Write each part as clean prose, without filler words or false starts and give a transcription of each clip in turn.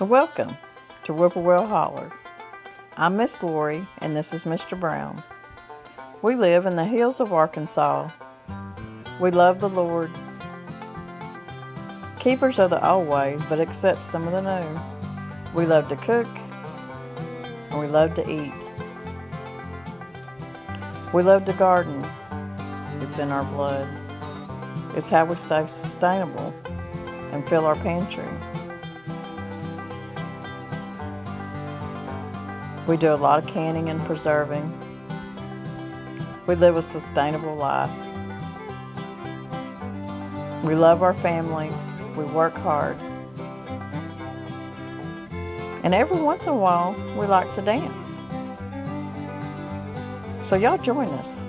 Welcome to Whippoorwill Holler. I'm Miss Lori and this is Mr. Brown. We live in the hills of Arkansas. We love the Lord. Keepers of the old way, but accept some of the new. We love to cook and we love to eat. We love to garden. It's in our blood. It's how we stay sustainable and fill our pantry. We do a lot of canning and preserving. We live a sustainable life. We love our family. We work hard. And every once in a while, we like to dance. So y'all join us.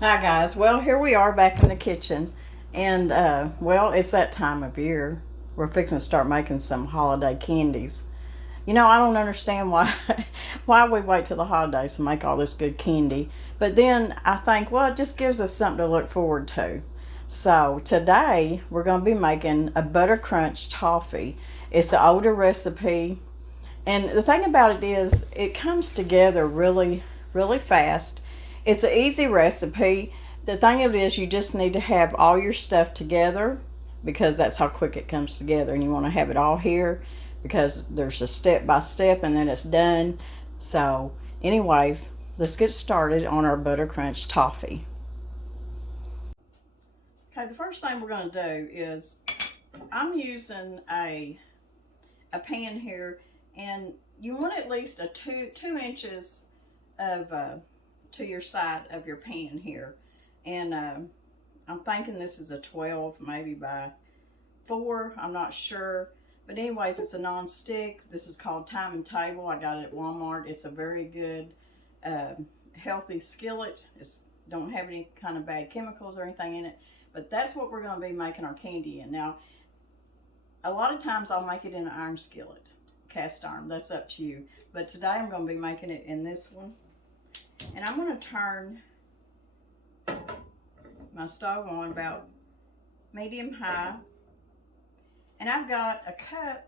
Hi guys, well here we are back in the kitchen. And, well, it's that time of year. We're fixing to start making some holiday candies. You know, I don't understand why why we wait till the holidays to make all this good candy. But then I think, well, it just gives us something to look forward to. So today we're going to be making a buttercrunch toffee. It's an older recipe. And the thing about it is it comes together really, really fast. It's an easy recipe. The thing of it is you just need to have all your stuff together because that's how quick it comes together, and you want to have it all here because there's a step by step and then it's done. So anyways, let's get started on our buttercrunch toffee. Okay, the first thing we're going to do is I'm using a pan here, and you want at least a two inches of to your side of your pan here. And I'm thinking this is a 12 maybe by 4, I'm not sure, but anyways, it's a non-stick. This is called Time and Table. I got it at Walmart. It's a very good healthy skillet. It's don't have any kind of bad chemicals or anything in it, but that's what we're going to be making our candy in. Now a lot of times I'll make it in an iron skillet, cast iron, that's up to you, but today I'm going to be making it in this one. And I'm going to turn my stove on about medium high, and I've got a cup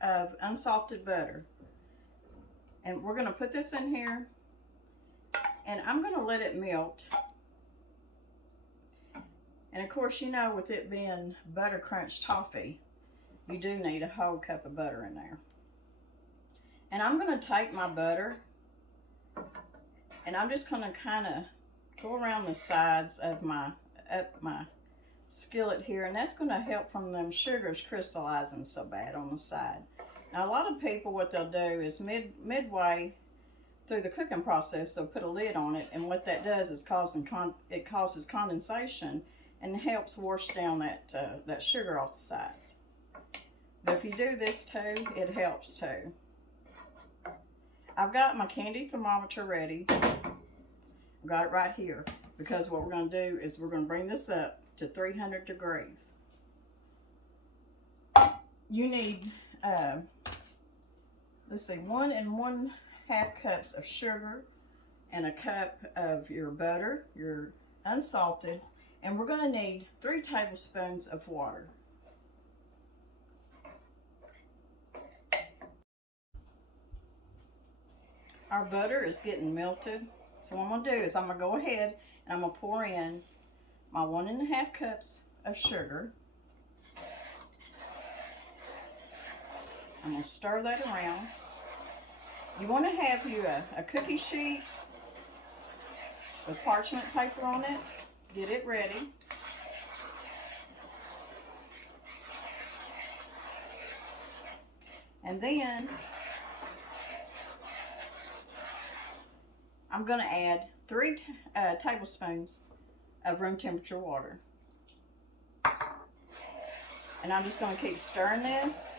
of unsalted butter, and we're going to put this in here, and I'm going to let it melt. And of course, you know, with it being buttercrunch toffee, you do need a whole cup of butter in there. And I'm going to take my butter and I'm just going to kind of go around the sides of my skillet here, and that's going to help from them sugars crystallizing so bad on the side. Now a lot of people, what they'll do is midway through the cooking process, they'll put a lid on it, and what that does is it causes condensation and helps wash down that sugar off the sides. But if you do this too, it helps too. I've got my candy thermometer ready. I've got it right here, because what we're going to do is we're going to bring this up to 300 degrees. You need, let's see, 1 1/2 cups of sugar and a cup of your butter, your unsalted, and we're going to need 3 tablespoons of water. Our butter is getting melted, so what I'm going to do is I'm going to go ahead and I'm going to pour in my 1 1/2 cups of sugar. I'm going to stir that around. You want to have you a cookie sheet with parchment paper on it. Get it ready. And then I'm going to add 3 tablespoons of room temperature water. And I'm just going to keep stirring this.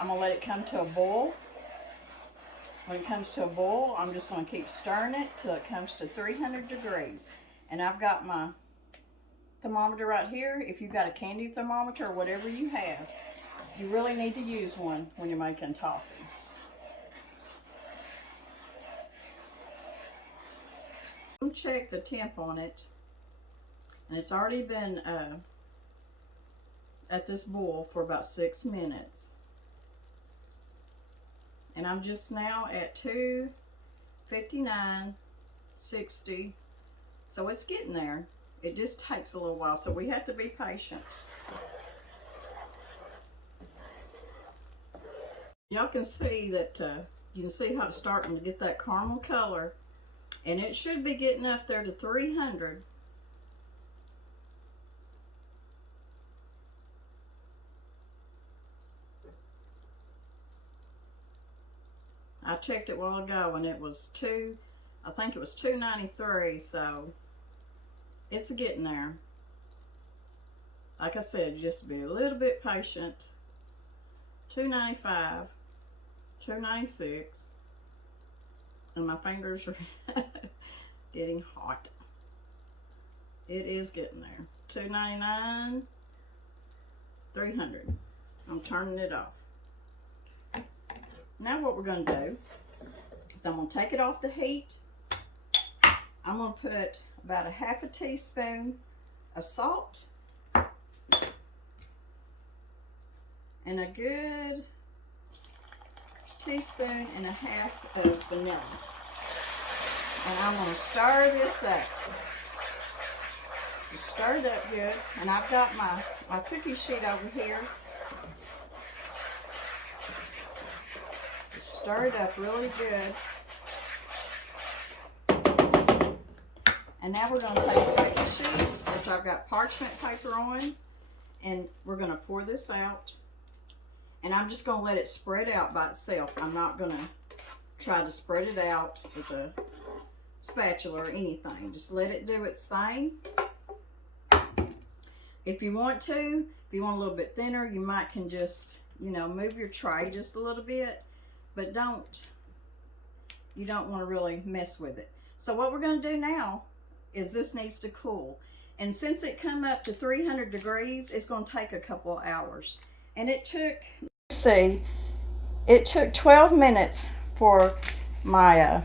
I'm going to let it come to a boil. When it comes to a boil, I'm just going to keep stirring it till it comes to 300 degrees. And I've got my thermometer right here. If you've got a candy thermometer or whatever you have, you really need to use one when you're making toffee. checked the temp on it, and it's already been at this boil for about 6 minutes. And I'm just now at 259.60. So it's getting there. It just takes a little while, so we have to be patient. Y'all can see that, you can see how it's starting to get that caramel color, and it should be getting up there to 300. I checked it a while ago and it was I think it was 293, so it's getting there. Like I said, just be a little bit patient. 295, 296, and my fingers are getting hot. It is getting there. 299, 300. I'm turning it off. Now what we're going to do is I'm going to take it off the heat. I'm going to put about a half a teaspoon of salt and a good teaspoon and a half of vanilla. And I'm going to stir this up. Just stir it up good. And I've got my cookie sheet over here. Just stir it up really good. And now we're going to take a cookie sheet, which I've got parchment paper on, and we're going to pour this out. And I'm just going to let it spread out by itself. I'm not going to try to spread it out with a spatula or anything. Just let it do its thing. If you want a little bit thinner, you might can just, move your tray just a little bit, but you don't want to really mess with it. So what we're going to do now is this needs to cool. And since it come up to 300 degrees, it's going to take a couple of hours. And it took, it took 12 minutes for my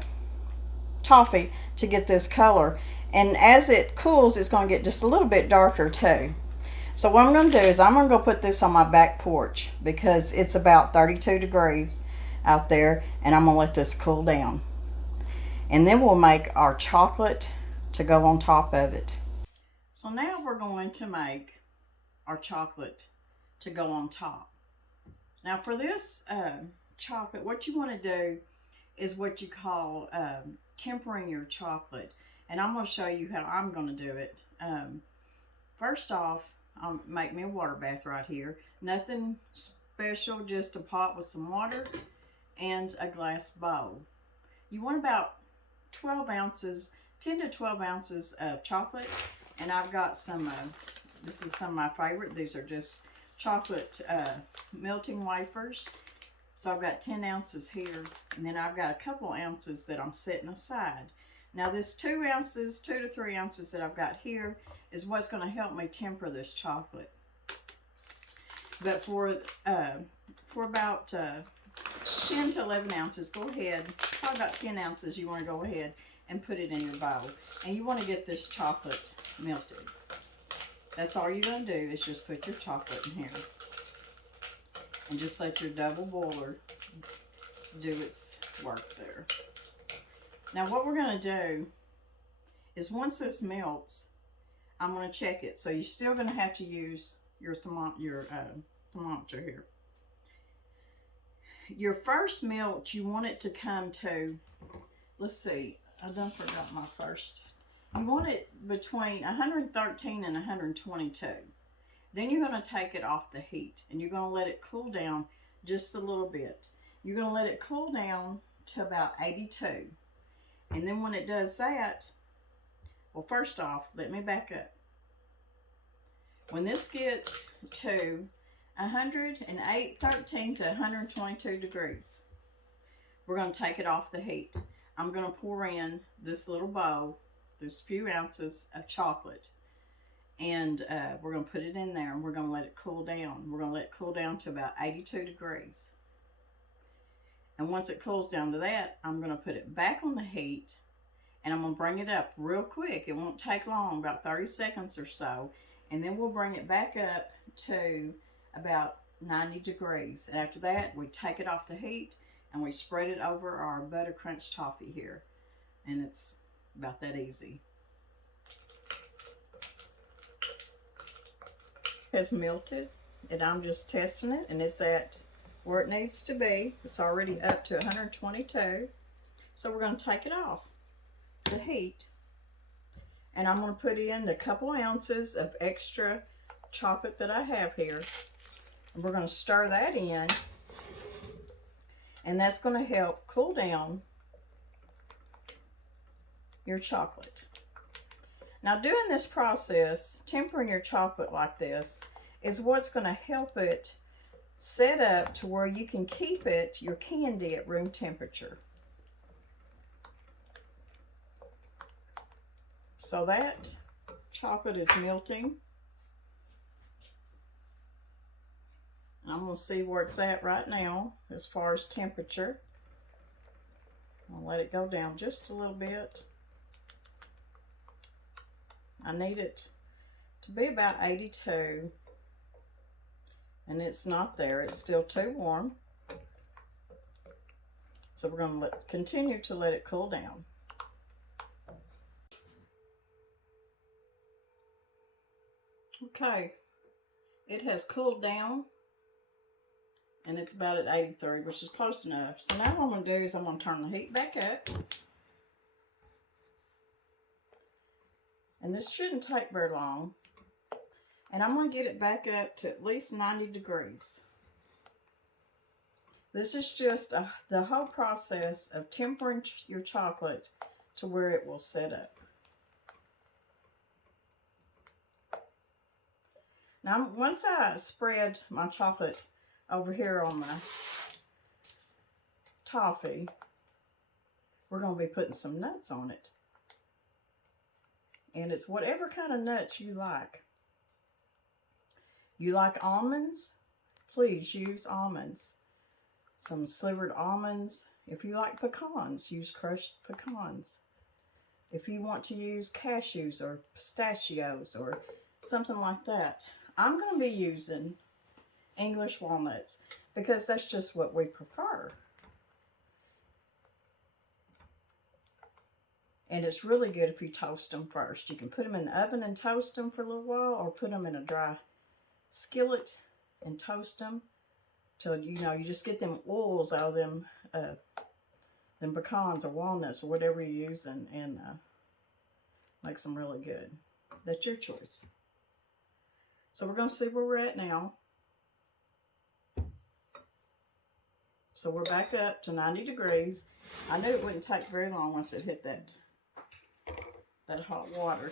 toffee to get this color. And as it cools, it's going to get just a little bit darker too. So what I'm going to do is I'm going to go put this on my back porch because it's about 32 degrees out there, and I'm going to let this cool down. And then we'll make our chocolate to go on top of it. So now we're going to make our chocolate to go on top. Now for this chocolate, what you want to do is what you call tempering your chocolate. And I'm going to show you how I'm going to do it. First off, I'll make me a water bath right here. Nothing special, just a pot with some water and a glass bowl. You want about 12 ounces, 10 to 12 ounces of chocolate. And I've got some, this is some of my favorite. These are just chocolate melting wafers. So I've got 10 ounces here. And then I've got a couple ounces that I'm setting aside. Now this 2 to 3 ounces that I've got here is what's going to help me temper this chocolate. But for about 10 to 11 ounces, go ahead, probably about 10 ounces, you want to go ahead and put it in your bowl. And you want to get this chocolate melted. That's all you're going to do is just put your chocolate in here. And just let your double boiler do its work there. Now what we're going to do is once this melts, I'm going to check it. So you're still going to have to use your thermometer here. Your first melt, you want it to come to, let's see, I done forgot my first. You want it between 113 and 122. Then you're going to take it off the heat and you're going to let it cool down just a little bit. You're going to let it cool down to about 82. And then when it does that, well, first off, let me back up. When this gets to 13 to 122 degrees, we're going to take it off the heat. I'm going to pour in this little bowl, this few ounces of chocolate, and we're going to put it in there and we're going to let it cool down. We're going to let it cool down to about 82 degrees. And once it cools down to that, I'm going to put it back on the heat And I'm going to bring it up real quick. It won't take long, about 30 seconds or so. And then we'll bring it back up to about 90 degrees. And after that, we take it off the heat and we spread it over our buttercrunch toffee here. And it's about that easy. It has melted, and I'm just testing it, and it's at where it needs to be. It's already up to 122. So we're going to take it off the heat, and I'm going to put in the couple ounces of extra chocolate that I have here, and we're going to stir that in, and that's going to help cool down your chocolate. Now, doing this process, tempering your chocolate like this, is what's going to help it set up to where you can keep it, your candy, at room temperature. So that chocolate is melting. I'm going to see where it's at right now as far as temperature. I'll let it go down just a little bit. I need it to be about 82, and it's not there. It's still too warm. So we're going to continue to let it cool down. Okay, it has cooled down, and it's about at 83, which is close enough. So now what I'm going to do is I'm going to turn the heat back up. And this shouldn't take very long. And I'm going to get it back up to at least 90 degrees. This is just the whole process of tempering your chocolate to where it will set up. Now, once I spread my chocolate over here on my toffee, we're going to be putting some nuts on it. And it's whatever kind of nuts you like. You like almonds? Please use almonds. Some slivered almonds. If you like pecans, use crushed pecans. If you want to use cashews or pistachios or something like that. I'm going to be using English walnuts because that's just what we prefer. And it's really good if you toast them first. You can put them in the oven and toast them for a little while, or put them in a dry skillet and toast them till you just get them oils out of them pecans or walnuts or whatever you use, and makes them really good. That's your choice. So we're going to see where we're at now. So we're back up to 90 degrees. I knew it wouldn't take very long once it hit that hot water.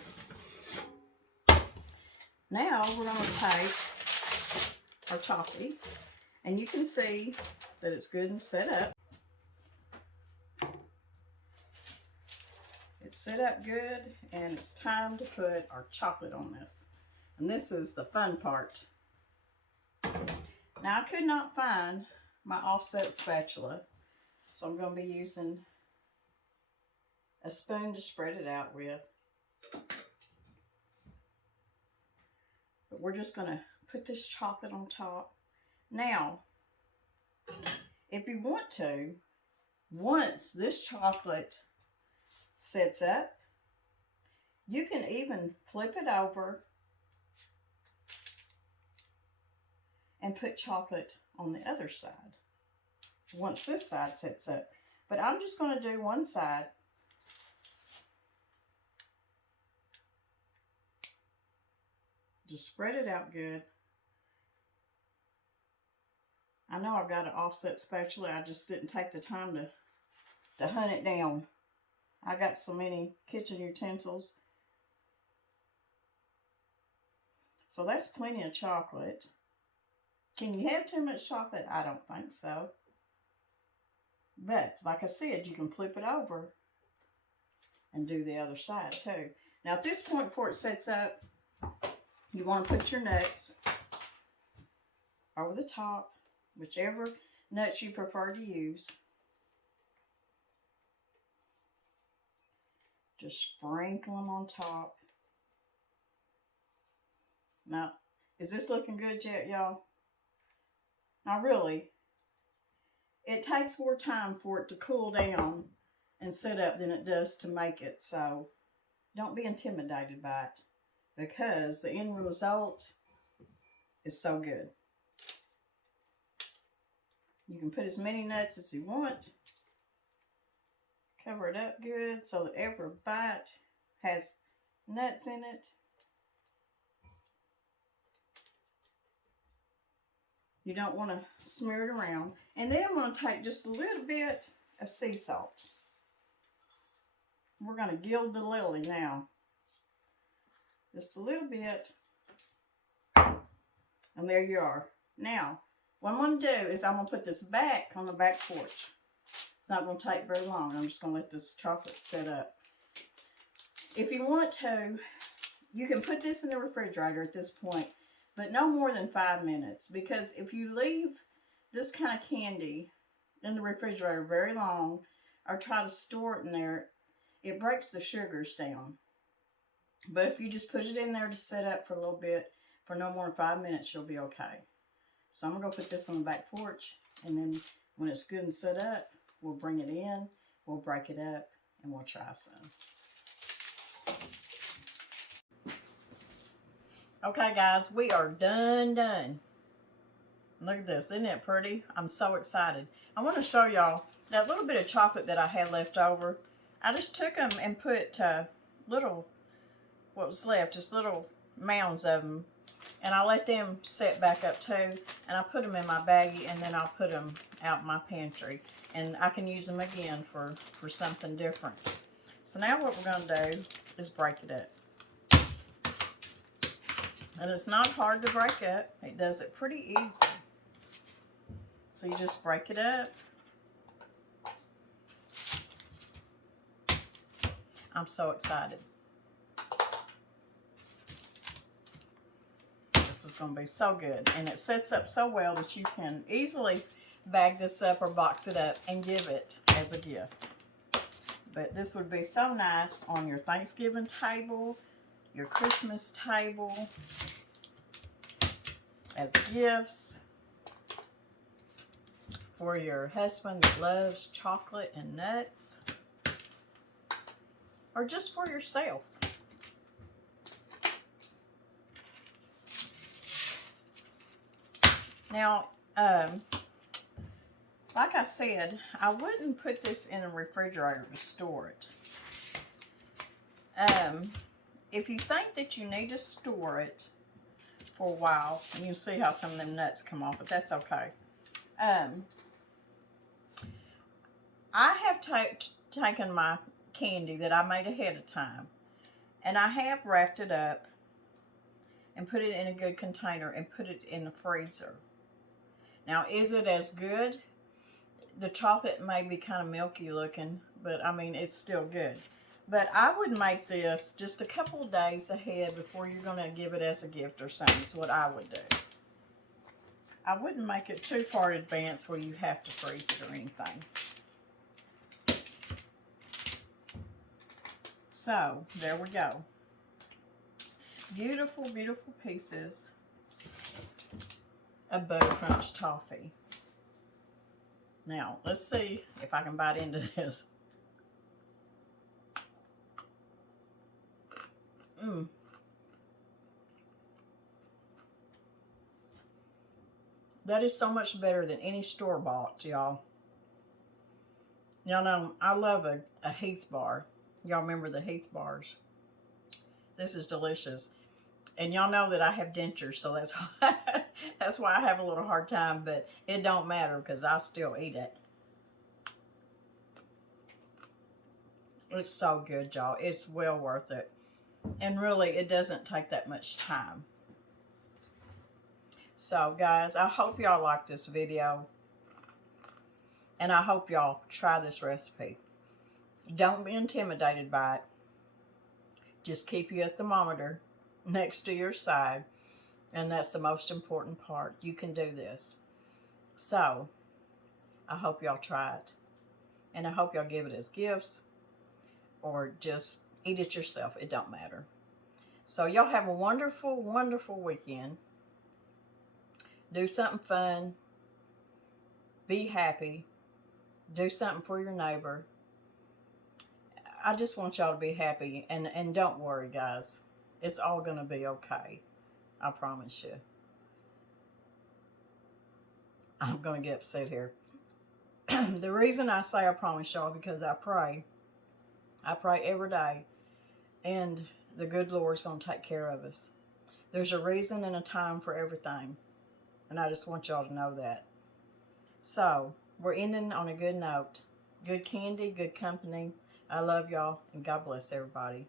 Now we're going to take our toffee, and you can see that it's good and set up. It's set up good, and it's time to put our chocolate on this. And this is the fun part. Now, I could not find my offset spatula, so I'm going to be using a spoon to spread it out with. But we're just going to put this chocolate on top. Now, if you want to, once this chocolate sets up, you can even flip it over and put chocolate on the other side once this side sets up. But I'm just going to do one side. Just spread it out good. I know I've got an offset spatula. I just didn't take the time to hunt it down. I got so many kitchen utensils. So that's plenty of chocolate. Can you have too much chocolate? I don't think so. But like I said, you can flip it over and do the other side too. Now at this point, before it sets up, you want to put your nuts over the top, whichever nuts you prefer to use. Just sprinkle them on top. Now, is this looking good yet, y'all? Now, really, it takes more time for it to cool down and set up than it does to make it. So, don't be intimidated by it, because the end result is so good. You can put as many nuts as you want. Cover it up good so that every bite has nuts in it. You don't want to smear it around. And then I'm going to take just a little bit of sea salt. We're going to gild the lily now. Just a little bit. And there you are. Now, what I'm going to do is I'm going to put this back on the back porch. It's not going to take very long. I'm just going to let this chocolate set up. If you want to, you can put this in the refrigerator at this point, but no more than 5 minutes. Because if you leave this kind of candy in the refrigerator very long, or try to store it in there, it breaks the sugars down. But if you just put it in there to set up for a little bit, for no more than 5 minutes, you'll be okay. So I'm going to put this on the back porch, and then when it's good and set up, we'll bring it in, we'll break it up, and we'll try some. Okay, guys, we are done. Look at this. Isn't it pretty? I'm so excited. I want to show y'all that little bit of chocolate that I had left over. I just took them and put what was left, just little mounds of them. And I let them set back up too. And I put them in my baggie, and then I'll put them out in my pantry. And I can use them again for something different. So now what we're going to do is break it up. And it's not hard to break up. It does it pretty easy. So you just break it up. I'm so excited. This is going to be so good. And it sets up so well that you can easily bag this up or box it up and give it as a gift. But this would be so nice on your Thanksgiving table, your Christmas table, as gifts, for your husband that loves chocolate and nuts, or just for yourself. Now, like I said, I wouldn't put this in a refrigerator to store it. If you think that you need to store it for a while, and you'll see how some of them nuts come off, but that's okay. I have taken my candy that I made ahead of time, and I have wrapped it up and put it in a good container and put it in the freezer. Now, is it as good? The chocolate may be kind of milky looking, but I mean, it's still good. But I would make this just a couple of days ahead before you're going to give it as a gift or something, is what I would do. I wouldn't make it too far in advance where you have to freeze it or anything. So, there we go. Beautiful, beautiful pieces of buttercrunch toffee. Now, let's see if I can bite into this. That is so much better than any store-bought, y'all. Y'all know, I love a Heath bar. Y'all remember the Heath bars? This is delicious. And y'all know that I have dentures, so that's why I have a little hard time, but it don't matter because I still eat it. It's so good, y'all. It's well worth it. And really, it doesn't take that much time. So, guys, I hope y'all like this video. And I hope y'all try this recipe. Don't be intimidated by it. Just keep your thermometer next to your side. And that's the most important part. You can do this. So, I hope y'all try it. And I hope y'all give it as gifts. Or just Eat it yourself. It don't matter. So y'all have a wonderful, wonderful weekend. Do something fun. Be happy. Do something for your neighbor. I just want y'all to be happy. And don't worry, guys. It's all going to be okay. I promise you. I'm going to get upset here. The reason I say I promise y'all because I pray. I pray every day. And the good Lord's going to take care of us. There's a reason and a time for everything. And I just want y'all to know that. So, we're ending on a good note. Good candy, good company. I love y'all, and God bless everybody.